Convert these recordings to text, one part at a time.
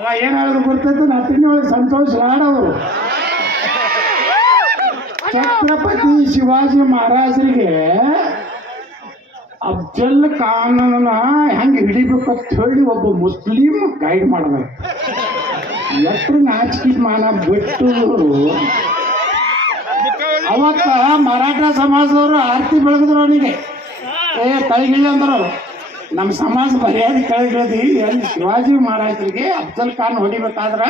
ಅವ ಏನ್ ಹೇಳಿದ್ರು ಗೊತ್ತೈತೆ ನತ್ತಿನೊಳಗೆ ಸಂತೋಷ್ ಲಾಡ್ ಅವರು ಛತ್ರಪತಿ ಶಿವಾಜಿ ಮಹಾರಾಜರಿಗೆ ಅಫ್ಜಲ್ ಖಾನನ ಹೆಂಗೆ ಹಿಡಿಬೇಕಂತ ಹೇಳಿ ಒಬ್ಬ ಮುಸ್ಲಿಂ ಗೈಡ್ ಮಾಡಬೇಕು. ಎಷ್ಟು ನಾಚಿಕೆ ಮಾನ ಬಿಟ್ಟು ಅವತ್ತ ಮರಾಠ ಸಮಾಜದವರು ಆರತಿ ಬೆಳಗಿದ್ರು ಅವನಿಗೆ ತಳಗಿಳಿ ಅಂದರು. ನಮ್ಮ ಸಮಾಜ ಮರ್ಯಾದೆ ಕೆಳಗಿಳಿದಿ ಎಲ್ಲಿ ಶಿವಾಜಿ ಮಹಾರಾಜರಿಗೆ ಅಫ್ಜಲ್ ಖಾನ್ ಹೊಡಿಬೇಕಾದ್ರೆ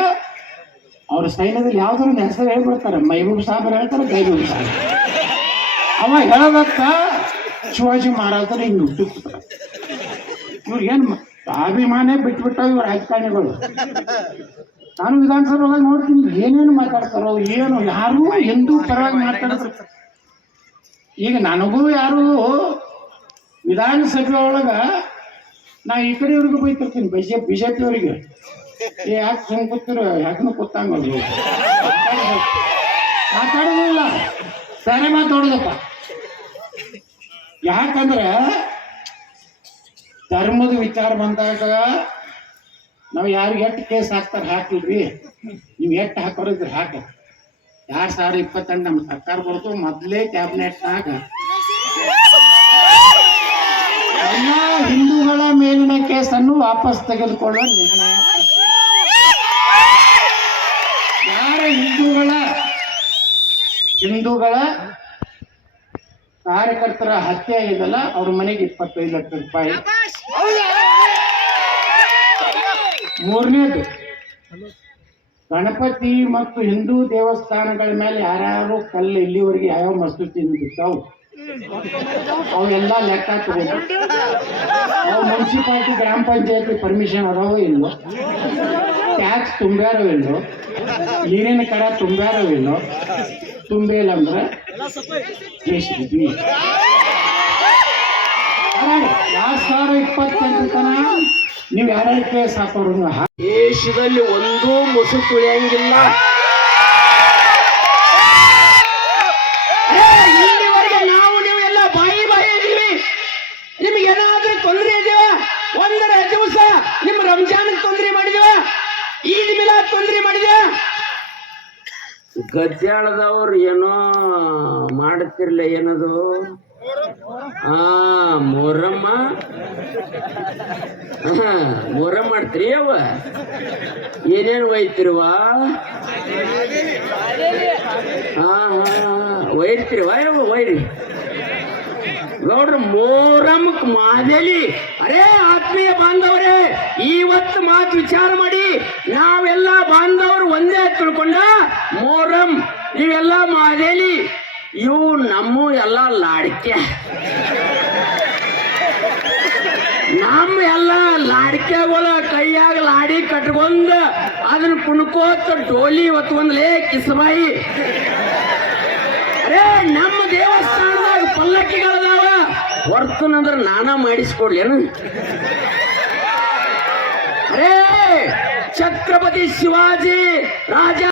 ಅವ್ರ ಸೈನ್ಯದಲ್ಲಿ ಯಾವ್ದಾರು ಹೆಸರು ಹೇಳ್ಬಿಡ್ತಾರೆ. ಮೈಬೂಬ್ ಸಾಹೇಬ್ ಹೇಳ್ತಾರೆ, ಗೈಬೂಬ್ ಸಾಹೇಬ್. ಅವ ಹೇಳಬೇಕ ಶಿವಾಜಿ ಮಹಾರಾಜರು ಹಿಂಗೆ ಹುಟ್ಟಿರ್ತಾರೆ. ಇವ್ರಿಗೇನು ಅಭಿಮಾನೇ ಬಿಟ್ಬಿಟ್ಟಾವ ಇವ್ರ ರಾಜಕಾರಣಿಗಳು. ನಾನು ವಿಧಾನಸಭೆ ಒಳಗೆ ನೋಡ್ತೀನಿ ಏನೇನು ಮಾತಾಡ್ತಾರೋ ಏನು, ಯಾರು ಹಿಂದೂ ಪರವಾಗಿ ಮಾತಾಡಿದ್ರು. ಈಗ ನನಗೂ ಯಾರು ವಿಧಾನಸಭೆ ಒಳಗ ನಾ ಈ ಕಡೆಯವ್ರಿಗೂ ಬೈತಿರ್ತೀನಿ, ಬಿಜೆಪಿ ಅವರಿಗೆ. ಯಾಕೆ ಹಿಂಗೆ ಕೂತಿರೋ, ಯಾಕಂದ್ರೆ ಕೂತಂಗ ಮಾತಾಡೋದಿಲ್ಲ, ಬೇರೆ ಮಾತಾಡೋದಪ್ಪ. ಯಾಕಂದ್ರೆ ಧರ್ಮದ ವಿಚಾರ ಬಂದಾಗ ನಾವು ಯಾರಿಗೆ ಎಷ್ಟು ಕೇಸ್ ಹಾಕ್ತಾರೆ ಹಾಕಿಲ್ರಿ, ನೀವು ಎಷ್ಟು ಹಾಕೋರಿದ್ರೆ ಹಾಕ. 2028 ನಮ್ಮ ಸರ್ಕಾರ ಬರ್ತು, ಮೊದಲೇ ಕ್ಯಾಬಿನೆಟ್ನಾಗ ಎಲ್ಲ ಹಿಂದೂಗಳ ಮೇಲಿನ ಕೇಸನ್ನು ವಾಪಸ್ ತೆಗೆದುಕೊಳ್ಳುವ ನಿರ್ಣಯ. ಯಾರ ಹಿಂದೂಗಳ ಕಾರ್ಯಕರ್ತರ ಹತ್ಯೆ ಆಗಿದಲ್ಲ ಅವ್ರ ಮನೆಗೆ 25 ಲಕ್ಷ ರೂಪಾಯಿ. ಮೂರನೇದು, ಗಣಪತಿ ಮತ್ತು ಹಿಂದೂ ದೇವಸ್ಥಾನಗಳ ಮೇಲೆ ಯಾರ್ಯಾರು ಕಲ್ಲು ಇಲ್ಲಿವರೆಗೆ ಯಾವ್ಯಾವ ಮಸೂತಿ ಬಿದ್ದಾವು ಅವೆಲ್ಲ ಲೆಕ್ಕ ತಗೊಂಡು ಅವು ಮುನ್ಸಿಪಾಲ್ಟಿ ಗ್ರಾಮ ಪಂಚಾಯತಿ ಪರ್ಮಿಷನ್ ಅದಾವೋ ಇಲ್ಲೋ, ಟ್ಯಾಕ್ಸ್ ತುಂಬ್ಯಾರೋ ಇಲ್ಲೋ, ನೀರಿನ ಕರ ತುಂಬ್ಯಾರೋ ಇಲ್ಲೋ, ತುಂಬಿಲ್ಲ ಅಂದ್ರೆ JCB 2028 ತನ ನೀವು ಯಾರ್ಯಾರ ಕೇಸ್ ಹಾಕೋರು ದೇಶದಲ್ಲಿ ಒಂದೂ ಮುಸು ತುಳಿಯಂಗಿಲ್ಲ. ಇಲ್ಲಿವರೆಗೆ ನಾವು ನೀವೆಲ್ಲ ಬಾಯಿ ಇದೀವಿ. ನಿಮ್ಗೆ ಏನಾದ್ರೂ ತೊಂದರೆ ಇದೆಯೋ? ಒಂದರ ದಿವಸ ನಿಮ್ಮ ರಂಜಾನ್ ತೊಂದರೆ ಮಾಡಿದೀವ, ಈದ್ ಮಿಲಾದ್ ತೊಂದರೆ ಮಾಡಿದ. ಗದ್ಯಾಳದವ್ರು ಏನೋ ಮಾಡುತ್ತಿರ್ಲ, ಏನದು ಮೊಹರಮ್ಮ ಮೊಹರಂ ಮಾಡ್ತೀರಿ. ಅವ ಏನೇನು ಒಯ್ತಿರುವ? ಒಯ್ತಿರಿವ? ಯಾವ ಒಯ್ರಿ ಗೌಡ್ರ ಮೊಹರಮ್ಮಕ್ ಮಾದೇಲಿ. ಅರೇ ಆತ್ಮೀಯ ಬಾಂಧವರೇ, ಇವತ್ತು ಮಾತು ವಿಚಾರ ಮಾಡಿ, ನಾವೆಲ್ಲ ಬಾಂಧವರು ಒಂದೇ ತಿಳ್ಕೊಂಡ ಮೊಹರಂ ನೀವೆಲ್ಲ ಮಾದೇಲಿ. ಇವು ನಮ್ಮ ಎಲ್ಲ ಲಾಡಿಕೆ, ನಮ್ಮ ಎಲ್ಲ ಲಾಡಿಕೆಗಳ ಕೈಯಾಗ ಲಾಡಿ ಕಟ್ಕೊಂಡ ಅದನ್ನ ಕುಣ್ಕೋತ ಡೋಲಿ ಹೊತ್ಕೊಂಡ್ಲೇ ಕಿಸಬಾಯಿ. ಅರೇ ನಮ್ಮ ದೇವಸ್ಥಾನದಾಗ ಪಲ್ಲಕ್ಕಿಗಳದಾವ, ಹೊರ್ತನಂದ್ರ ನಾನಾ ಮಾಡಿಸ್ಕೊಡ್ಲೇನು? ಅರೇ ಛತ್ರಪತಿ ಶಿವಾಜಿ ರಾಜ